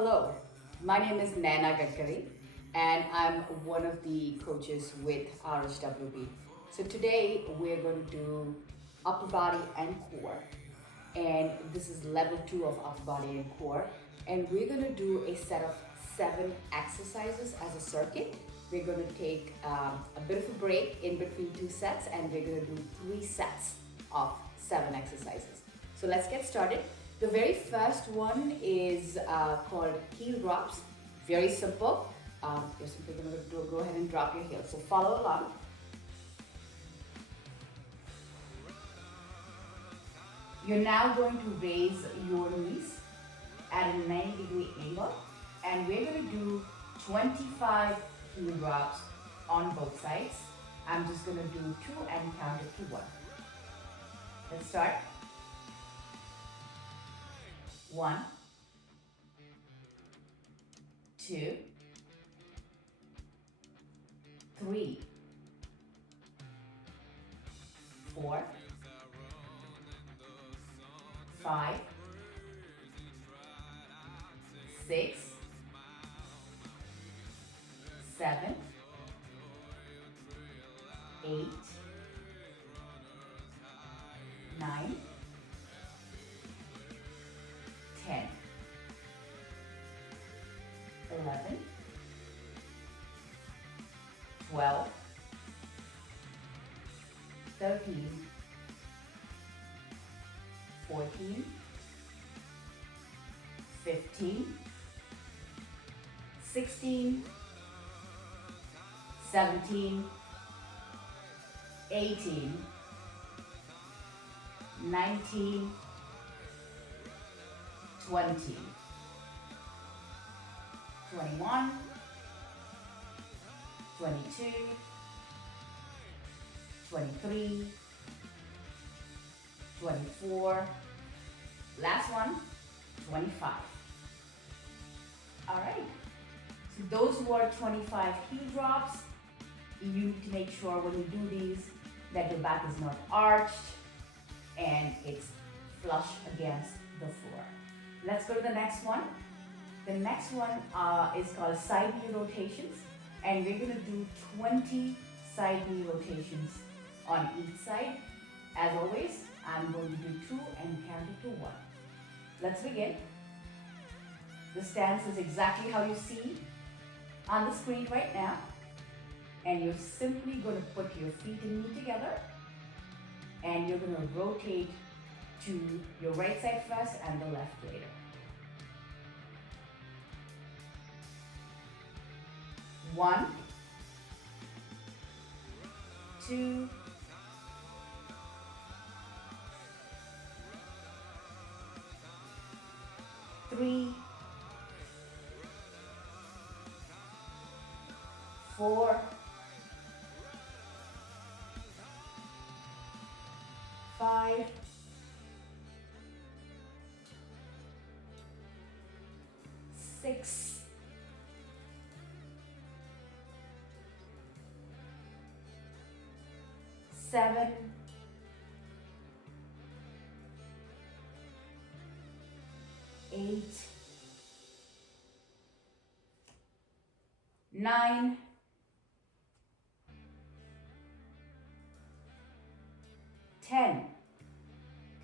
Hello, my name is Nayana and I'm one of the coaches with RHWB. So today we're going to do upper body and core, and this is level 2 of upper body and core, and we're going to do a set of 7 exercises as a circuit. We're going to take a bit of a break in between 2 sets, and we're going to do 3 sets of 7 exercises. So let's get started. The very first one is called heel drops. Very simple. You're simply going to go ahead and drop your heels. So follow along. You're now going to raise your knees at a 90-degree angle, and we're going to do 25 heel drops on both sides. I'm just going to do 2 and count it to 1. Let's start. 1, 2, 3, 4, 5, 6, 7, 8, 9, 10, 11, 12, 13, 14, 15, 16, 17, 18, 19, 20, 21, 22, 23, 24, last one, 25. All right, so those were 25 heel drops. You need to make sure when you do these that your back is not arched and it's flush against the floor. Let's go to the next one. The next one is called side knee rotations, and we're going to do 20 side knee rotations on each side. As always, I'm going to do 2 and count it to 1. Let's begin. The stance is exactly how you see on the screen right now, and you're simply going to put your feet and knee together, and you're going to rotate to your right side first and the left later. 1, 2, 3, 4, 5, 6, 7, 8, 9, 10.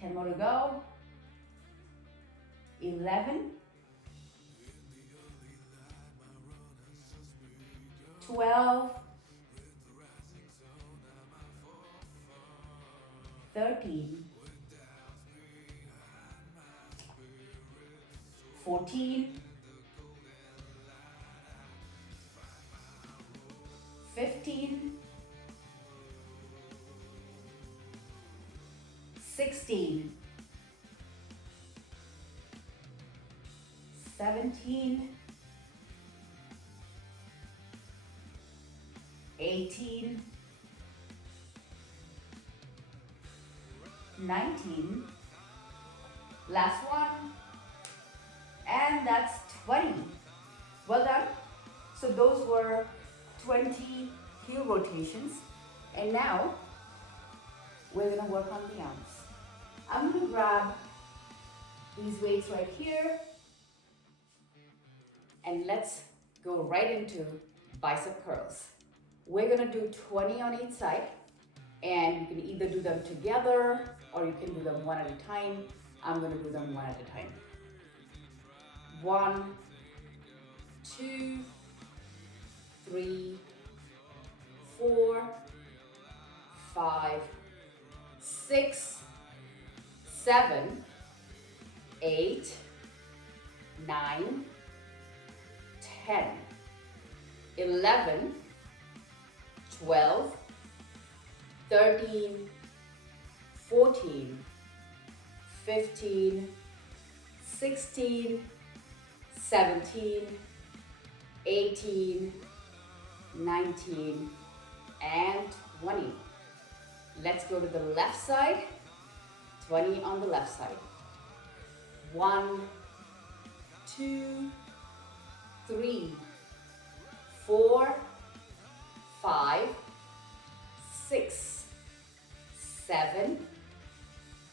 10 more to go. 11, 12, 13, 14, 15, 16, 17, 18, 19, last one, and that's 20. Well done. So those were 20 heel rotations, and now we're going to work on the arms. I'm going to grab these weights right here, And let's go right into bicep curls. We're gonna do 20 on each side, and you can either do them together or you can do them one at a time. I'm gonna do them one at a time. 1, 2, 3, 4, 5, 6, 7, 8, 9, 10, 11, 12, 13, 14, 15, 16, 17, 18, 19, and 20. Let's go to the left side. 20 on the left side. 1, 2, 3, 4, 5, 6, 7,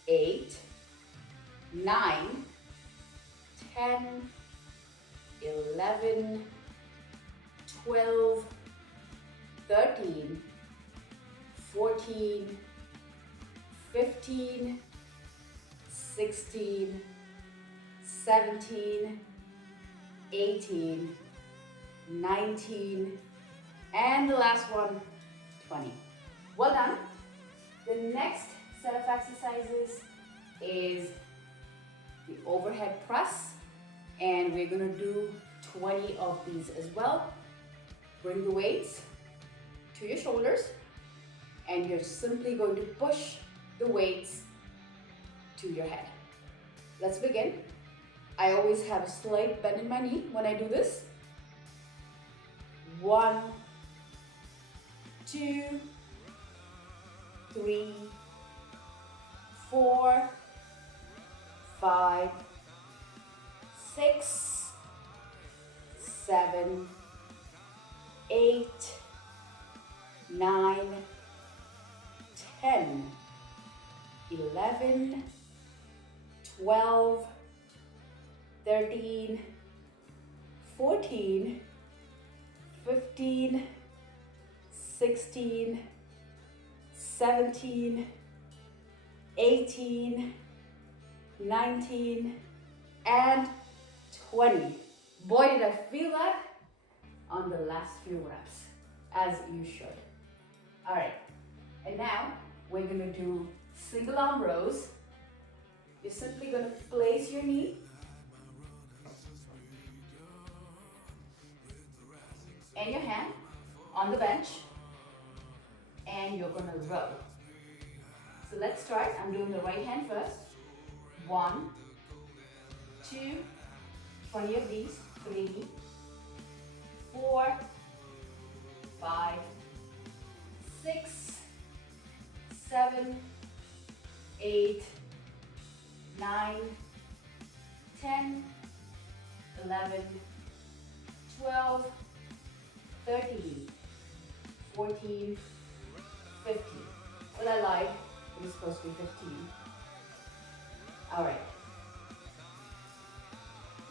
8, 9, 10, 11, 12, 13, 14, 15, 16, 17, 18, 19, and the last one, 20. Well done. The next set of exercises is the overhead press, and we're gonna do 20 of these as well. Bring the weights to your shoulders, and you're simply going to push the weights to your head. Let's begin. I always have a slight bend in my knee when I do this. 1, 2, 3, 4, 5, 6, 7, 8, 9, 10, 11, 12, 13, 14, 15, 16, 17, 18, 19, and 20. Boy, did I feel that on the last few reps, as you should. All right, and now we're gonna do single arm rows. You're simply gonna place your knee and your hand on the bench, and you're gonna row. So let's start. I'm doing the right hand first. 1, 2, 20 of these, 3, 4, 5, 6, 7, 8, 9, 10, 11, 12, 13, 14, 15. Well, I lied. It was supposed to be 15. All right.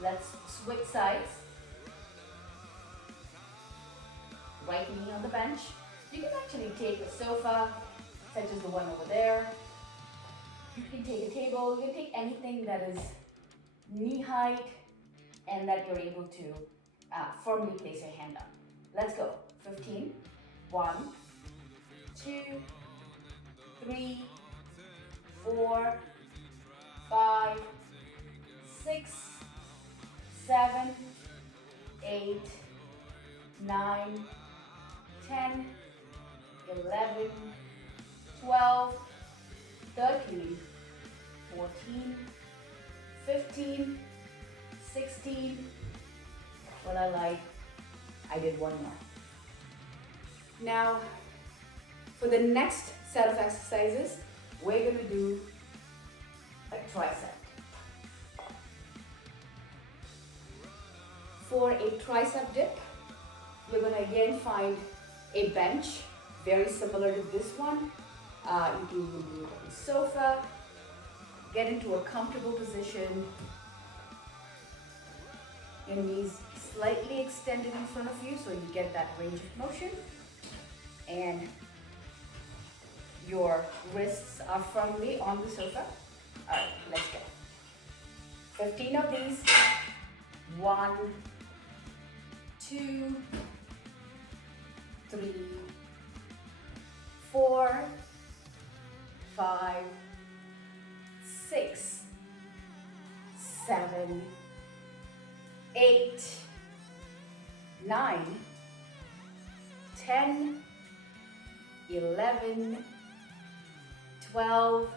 Let's switch sides. Right knee on the bench. You can actually take a sofa, such as the one over there. You can take a table. You can take anything that is knee height and that you're able to firmly place your hand on. Let's go. 15. 1, 2, 3, 4, 5, 6, 7, 8, 9, 10, 11, 12, 13, 14, 15, 16. Well, I lied. I did one more. Now, for the next set of exercises, we're going to do a tricep. For a tricep dip, you're going to again find a bench, very similar to this one. You can even do it on the sofa. Get into a comfortable position. Your knees slightly extended in front of you so you get that range of motion. And your wrists are firmly on the sofa. All right, let's go. 15 of these. 1, 2, 3, 4, 5, 6, 7, 8, 9, 10, 11, 12,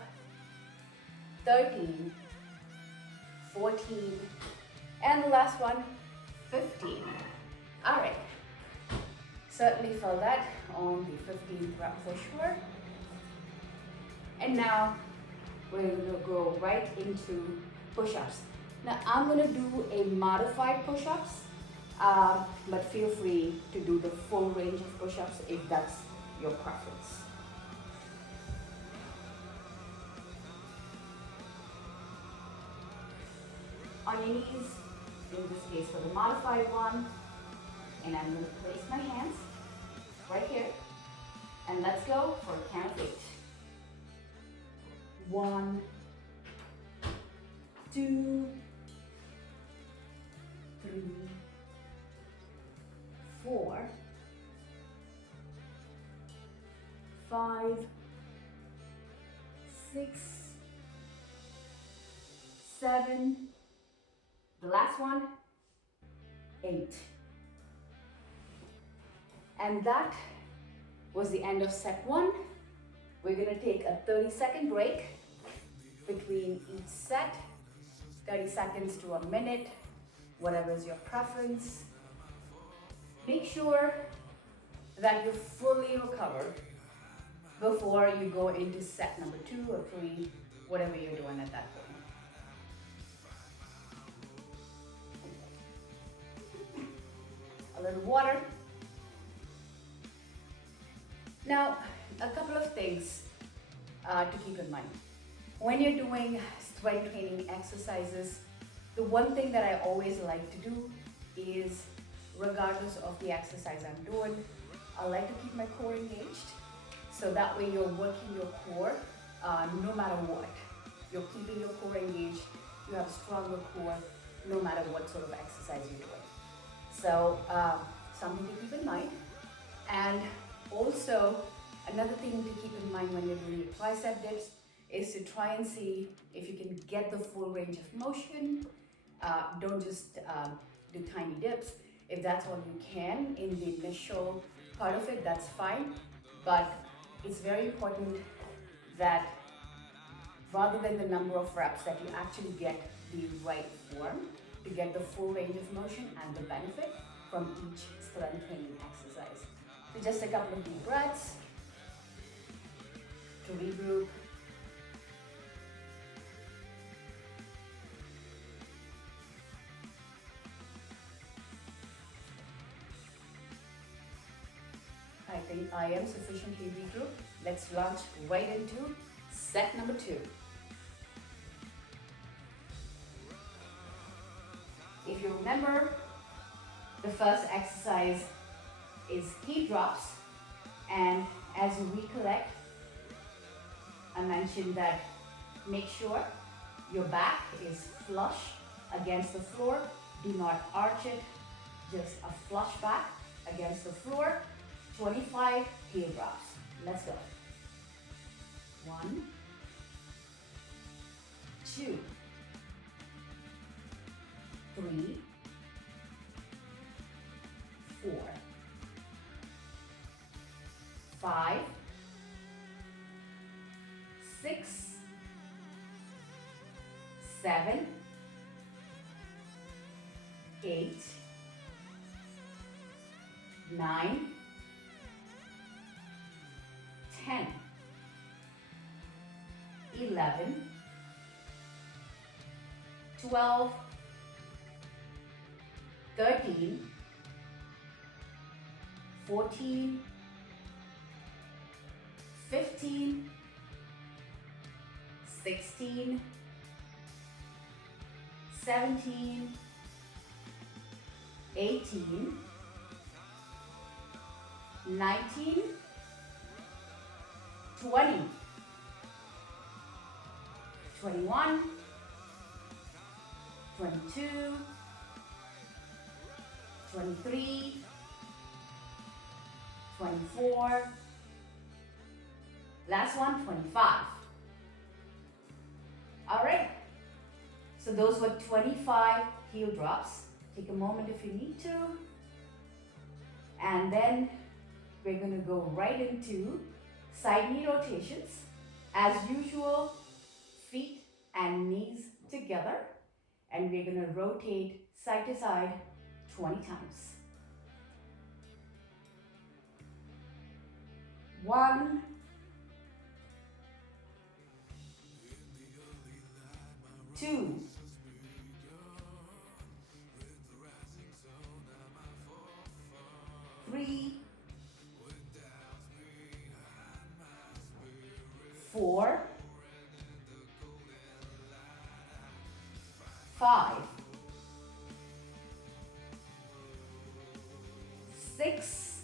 13, 14, and the last one, 15. All right, certainly felt that on the 15th rep for sure. And now we're gonna go right into push-ups. Now I'm gonna do a modified push-ups, but feel free to do the full range of push-ups if that's your preference. On your knees, in this case for the modified one, and I'm going to place my hands right here, and let's go for a count of 8. 1, 2, 3, 4, 5, 6, 7, the last one, 8. And that was the end of set 1. We're gonna take a 30-second break between each set, 30 seconds to a minute, whatever is your preference. Make sure that you're fully recovered before you go into set number 2 or 3, whatever you're doing at that point. A little water. Now, a couple of things to keep in mind. When you're doing strength training exercises, the one thing that I always like to do is, regardless of the exercise I'm doing, I like to keep my core engaged. So that way you're working your core no matter what. You're keeping your core engaged, you have a stronger core no matter what sort of exercise you're doing. So something to keep in mind. And also another thing to keep in mind when you're doing your tricep dips is to try and see if you can get the full range of motion. Don't just do tiny dips. If that's all you can in the initial part of it, that's fine. But it's very important that rather than the number of reps, that you actually get the right form to get the full range of motion and the benefit from each strength training exercise. So just a couple of deep breaths to regroup. I think I am sufficiently regrouped. Let's launch right into set number 2. If you remember, the first exercise is heat drops, and as you recollect, I mentioned that make sure your back is flush against the floor. Do not arch it, just a flush back against the floor. 25 heel drops. Let's go. 1, 2, 3, 4, 5, 6, 7, 8, 9, 10, 11, 12, 13, 14, 15, 16, 17, 18, 19, 20, 21, 22, 23, 24, last one, 25. All right, so those were 25 heel drops. Take a moment if you need to. And then we're gonna go right into side knee rotations. As usual, feet and knees together. And we're gonna rotate side to side 20 times. 1, 2, 3, 4, 5, 6,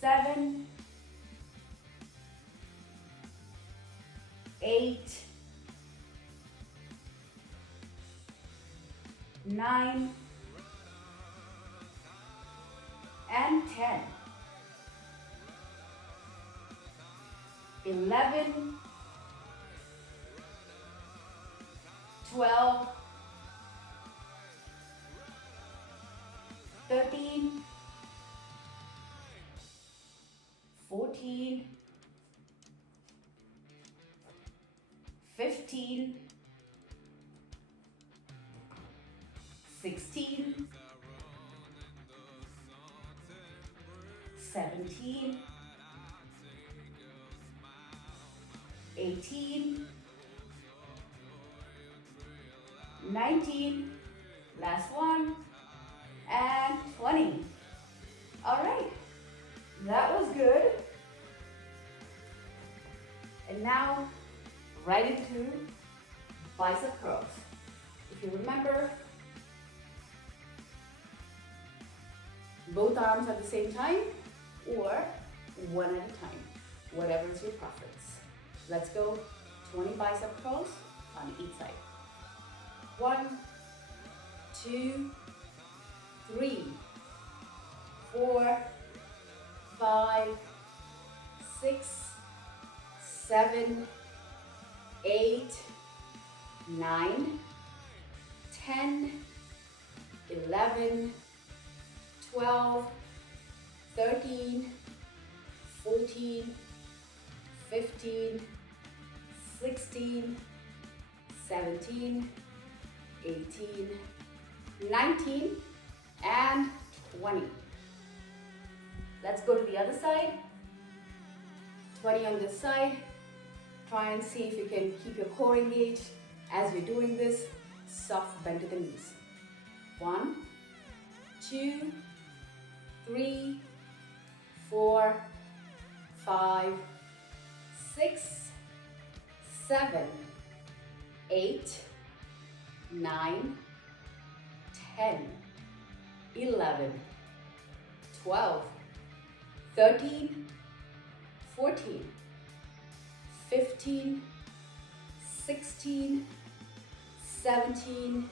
7, 8, 9, and 10. 11, 12, 13, 14, 15, 16, 17, 18, 19, last one, and 20. All right, that was good. And now, right into bicep curls. If you remember, both arms at the same time or one at a time, whatever is your preference. Let's go 20 bicep curls on each side. 1, 2, 3, 4, 5, 6, 7, 8, 9, 10, 11, 12, 13, 14, 15, 16, 17, 18, 19, and 20. Let's go to the other side. 20 on this side. Try and see if you can keep your core engaged as you're doing this. Soft bend to the knees. 1, 2, 3, 4, 5, 6, 7, 8, 9, 10, 11, 12, 13, 14, 15, 16, 17,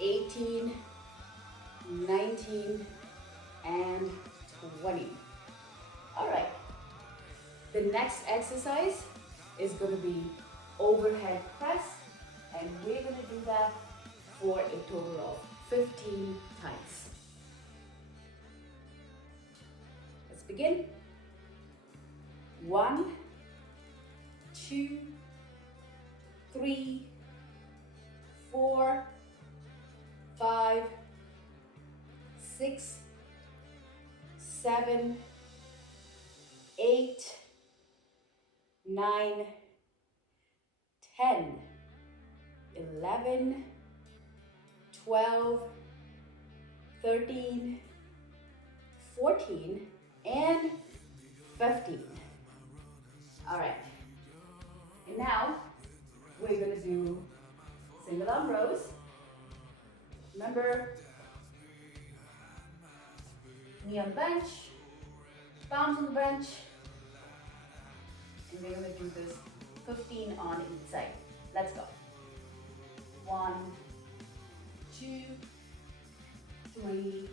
18, 19, and 20. All right. The next exercise is going to be overhead press, and we're going to do that for a total of 15 times. Let's begin. 1, 2, 3, 4, 5, 6, 7, 8, 9, 10, 11, 12, 13, 14, and 15. All right. And now we're going to do single arm rows. Remember, knee on bench, palms on the bench, and we're going to do this 15 on each side. Let's go. 1, 2, 3,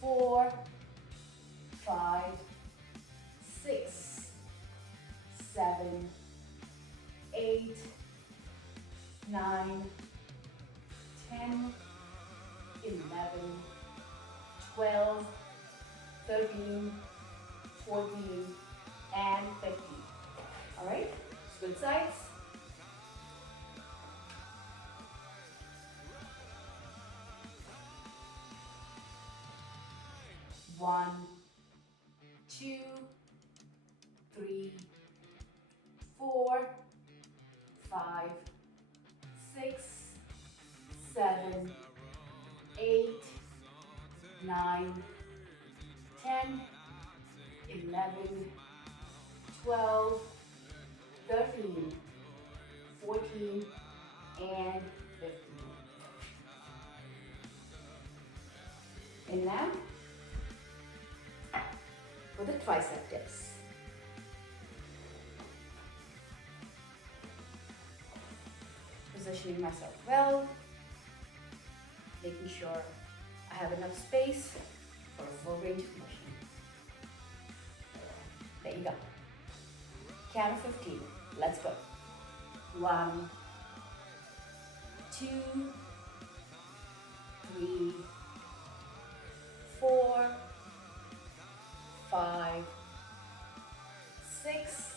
4, 5, 6, 7, 8, 9, 10, 11, 12, 13, 14, and 15. All right, switch sides. One, 2, 3, 4, 5, 6, 7, 8, 9, 10, 11, 12, 13, 14, and 15. And now, for the tricep dips. Positioning myself well, making sure I have enough space for a full range of motion. There you go. Count of 15. Let's go. 1, 2, 3, 4, 5, 6,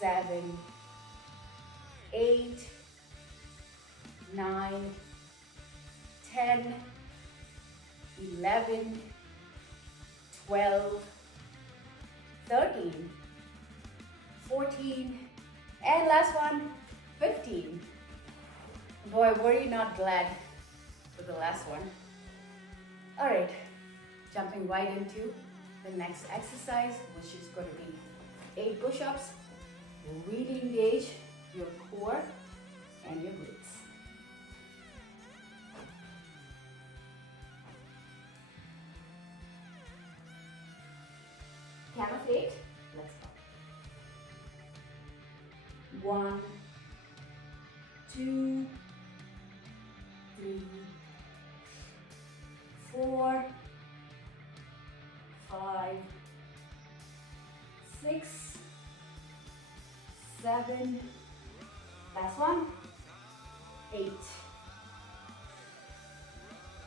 7, 8, 9, 10, 11, 12, 13, 14, and last one, 15. Boy, were you not glad for the last one? All right, jumping right into the next exercise, which is going to be 8 push-ups. Really engage your core and your glutes. Count of 8. Let's go. 1, 2, 3, 4, 5, 6, 7, last one, 8.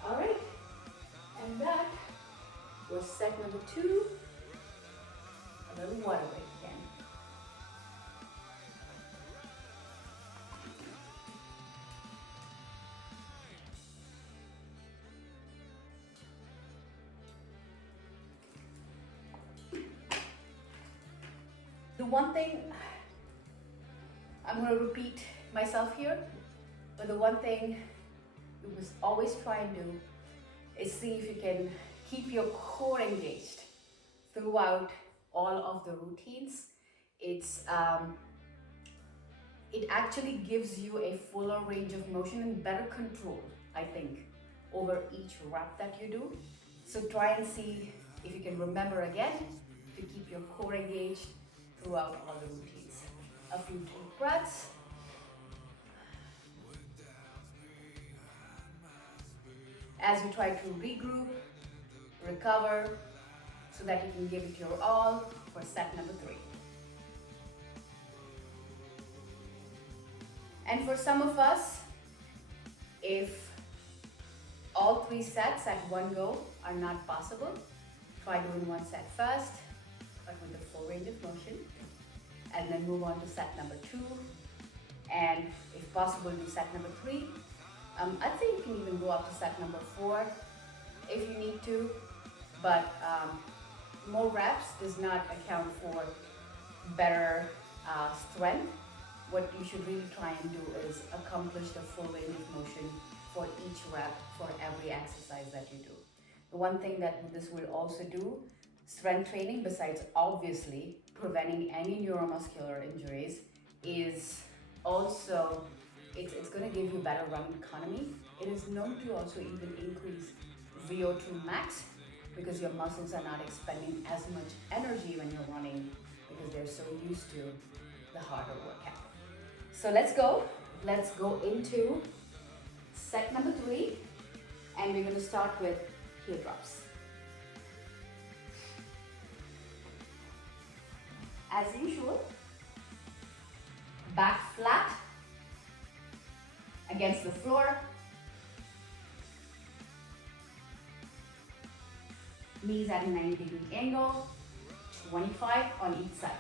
All right, and that was set number 2. A little water break again. The one thing, I'm going to repeat myself here, but the one thing you must always try and do is see if you can keep your core engaged throughout all of the routines. It actually gives you a fuller range of motion and better control, I think, over each rep that you do. So try and see if you can remember again to keep your core engaged throughout all the routines. A few deep breaths. As you try to regroup, recover, so that you can give it your all for set number 3. And for some of us, if all 3 sets at one go are not possible, try doing 1 set first, but with the full range of motion, and then move on to set number 2, and if possible, do set number 3. I think you can even go up to set number 4 if you need to, but more reps does not account for better strength. What you should really try and do is accomplish the full range of motion for each rep for every exercise that you do. The one thing that this will also do, strength training, besides obviously preventing any neuromuscular injuries, is Also, it's going to give you better running economy. It is known to also even increase VO2 max because your muscles are not expending as much energy when you're running because they're so used to the harder workout. So let's go. Let's go into set number 3, and we're going to start with heel drops. As usual, back flat against the floor, knees at a 90-degree angle, 25 on each side.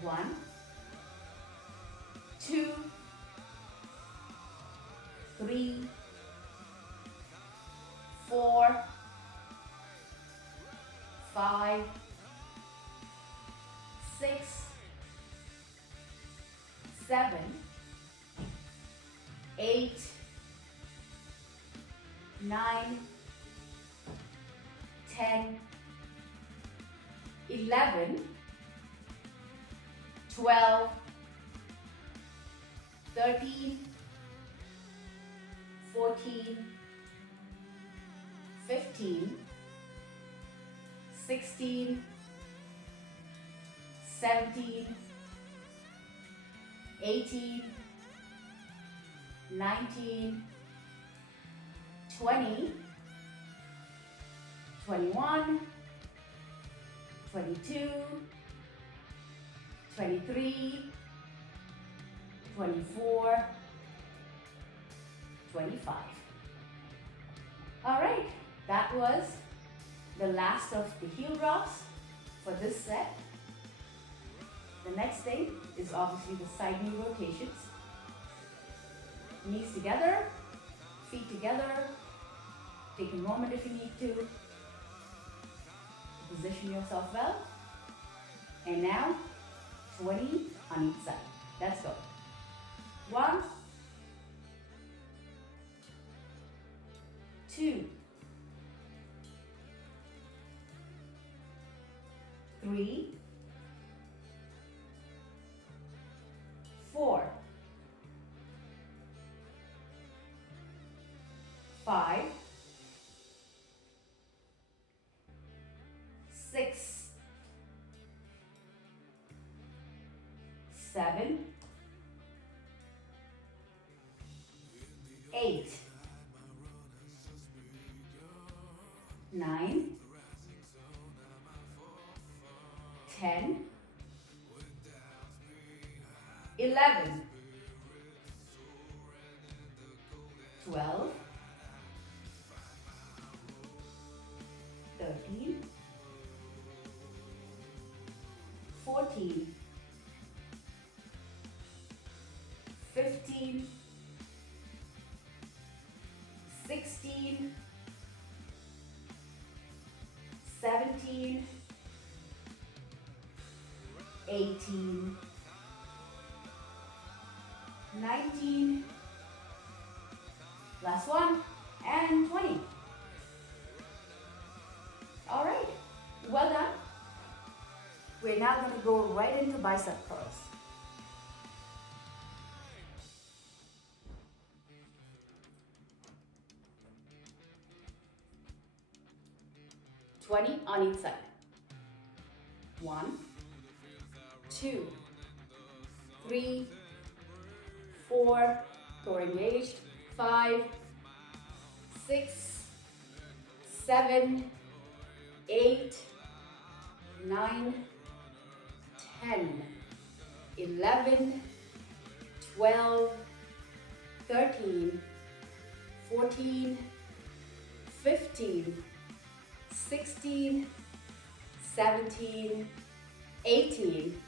1, 2, 3, 4, 5, 6, 7, 8, 9, 10, 11, 12, 13, 14, 15, 16, 17, 18, 19, 20, 21, 22, 23, 24, 25. All right, that was the last of the heel drops for this set. The next thing is obviously the side knee rotations. Knees together, feet together. Take a moment if you need to. Position yourself well. And now, 20 on each side. Let's go. 1, 2, 3, 4, 5, 6, 7, 8, 9, 10, 11, 12, 13, 14, 15, 16, 17, 18, 19, last one, and 20. All right, well done. We're now going to go right into bicep curls. On each side. 1, 2, 3, 4, core engaged, 5, 6, 7, 8, 9, 10, 11, 12, 13, 14, 15, 16, 17, 18,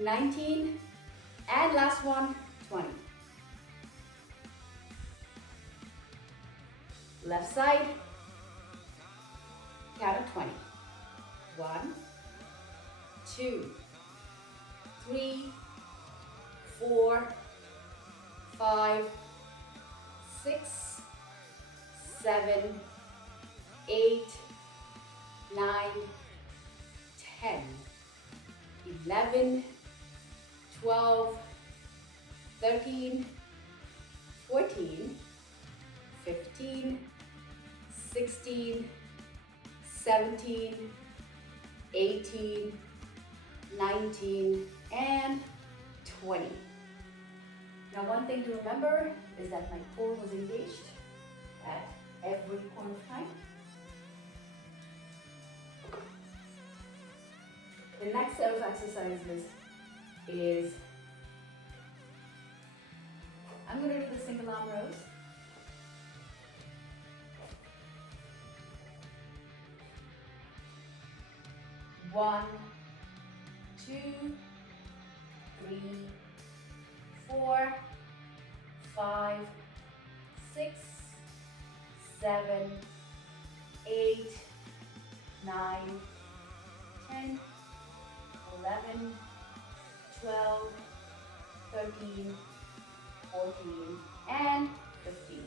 19, and last one, 20. Left side, count of 20. 1, 2, 3, 4, 5, 6, 7, 8, 9, 10, 11, 12, 13, 14, 15, 16, 17, 18, 19, and 20. Now, one thing to remember is that my core was engaged at every point of time. The next set of exercises is, I'm going to do the single arm rows. One, 2, 3, 4, 5, 6, 7, 8, 9, 10, 11, 12, 13, 14, and 15.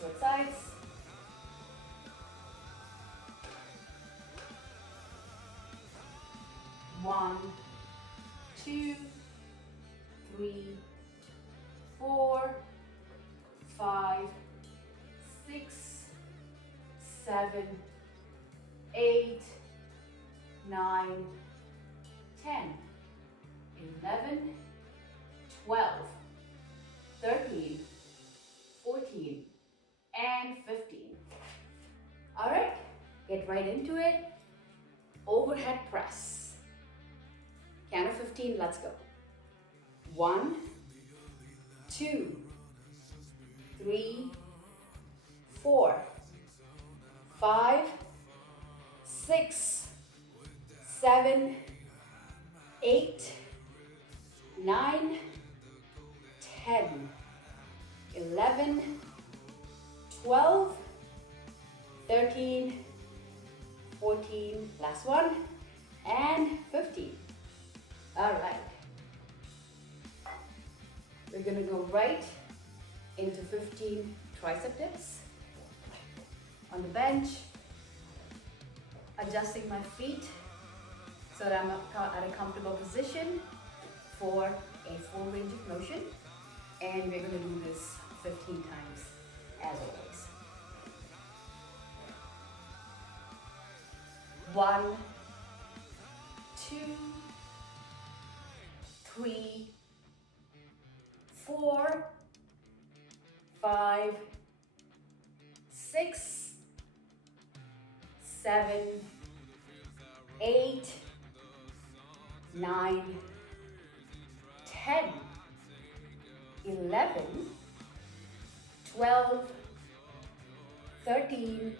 Switch sides. One, 2, 3, 4, 5, 6, 7, 8, 9, 10, 11, 12, 13, 14, and 15. All right, get right into it. Overhead press. Count of 15, let's go. 1, 2, 3, 4, 5, 6, 7, 8, 9, 10, 11, 12, 13, 14, last one, and 15. All right. We're gonna go right into 15 tricep dips on the bench, adjusting my feet so that I'm at a comfortable position for a full range of motion. And we're gonna do this 15 times as always. 1, 2, 3, 4, 5, 6, 7, 8, 9, 10, 11, 12, 13,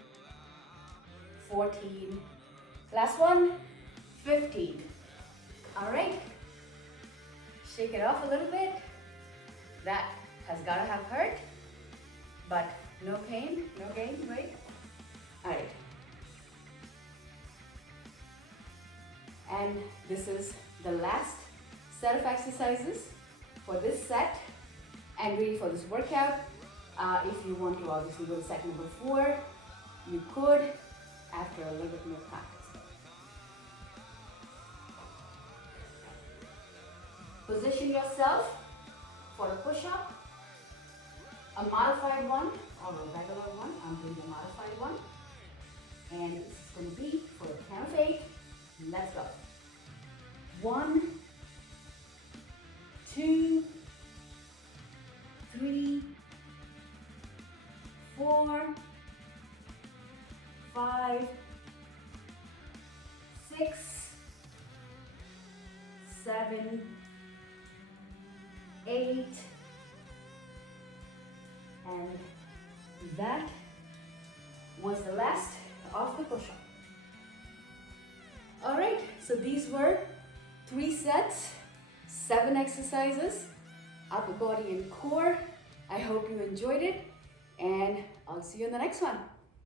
14, last one, 15. All right, shake it off a little bit. That has gotta have hurt, but no pain, no gain, right? All right. And this is the last set of exercises for this set and really for this workout. If you want to obviously go to set number 4, you could after a little bit more practice. Position yourself for a push-up, a modified one or a regular one. I'm doing a modified one. And this is going to be for a count of 8. Let's go. 1, 2, 3, 4, 5, 6, 7, 8, and that was the last of the push-up. All right, so these were 3 sets, 7 exercises, upper body and core. I hope you enjoyed it, and I'll see you in the next one.